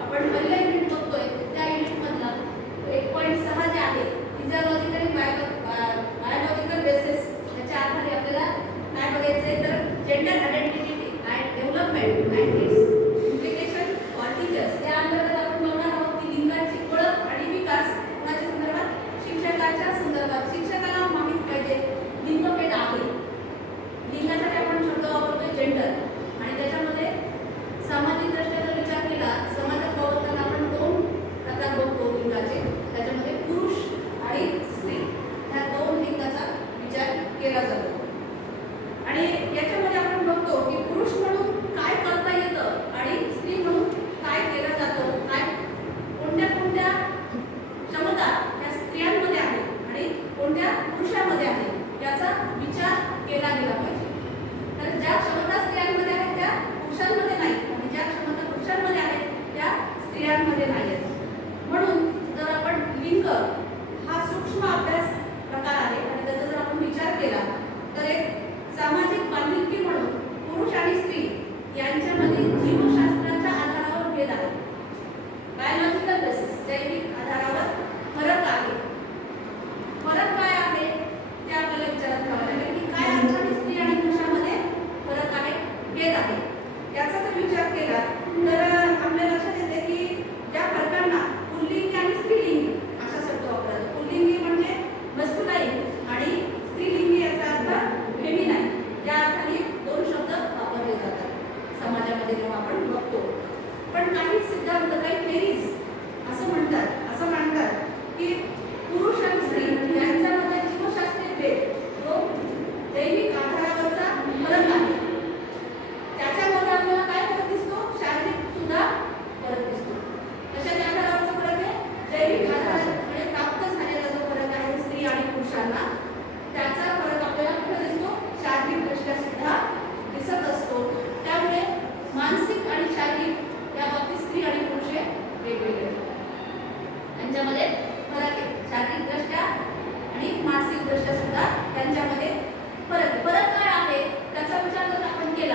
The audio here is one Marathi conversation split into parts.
आपण पहिला युनिट बघतोय. त्या युनिटमधला एक पॉईंट सहा जे आहे रिझर्व असं म्हणतात असं पुरुष आणि स्त्री यांच्यामध्ये म्हणजे दैविक आधारावरचा फरक आहे शारीरिक सुद्धा म्हणजे झालेला जो फरक आहे स्त्री आणि पुरुषांना त्याचा फरक आपल्याला कुठं दिसतो? शारीरिकदृष्ट्या सुद्धा दिसत असतो. त्यामुळे मानसिक आणि शारीरिक या बाबतीत वेगवेगळे. यांच्यामध्ये फरक आहे. शारीरिकदृष्ट्या आणि मानसिकदृष्ट्या सुद्धा त्यांच्यामध्ये फरक फरक काय आहे? त्याचा विचार जर आपण केला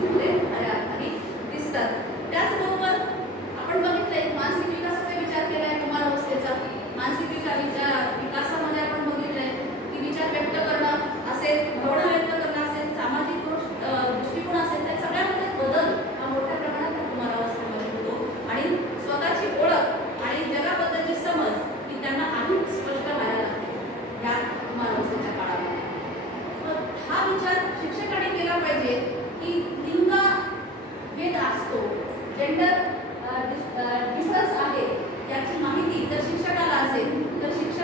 दिसले आणि दिसतात. आपण बघितलंय मानसिक विकासाचा विचार केलाय कुमार अवस्थेचा मानसिक विचार विकासामध्ये आपण बघितलंय की विचार व्यक्त करणं असेल भावना व्यक्त करणं असेल सामाजिक दृष्टिकोन असेल त्या सगळ्यामध्ये बदल हा मोठ्या प्रमाणात कुमार होतो. आणि स्वतःची ओळख आणि जगाबद्दलची समज ही त्यांना आधीच स्पष्ट व्हायला लागते या कुमार अवस्थेच्या काळामध्ये. हा विचार शिक्षकाने केला पाहिजे की लिंग भेद असतो. जेंडर डिफरन्स आहे. याची माहिती जर शिक्षकाला असेल तर शिक्षक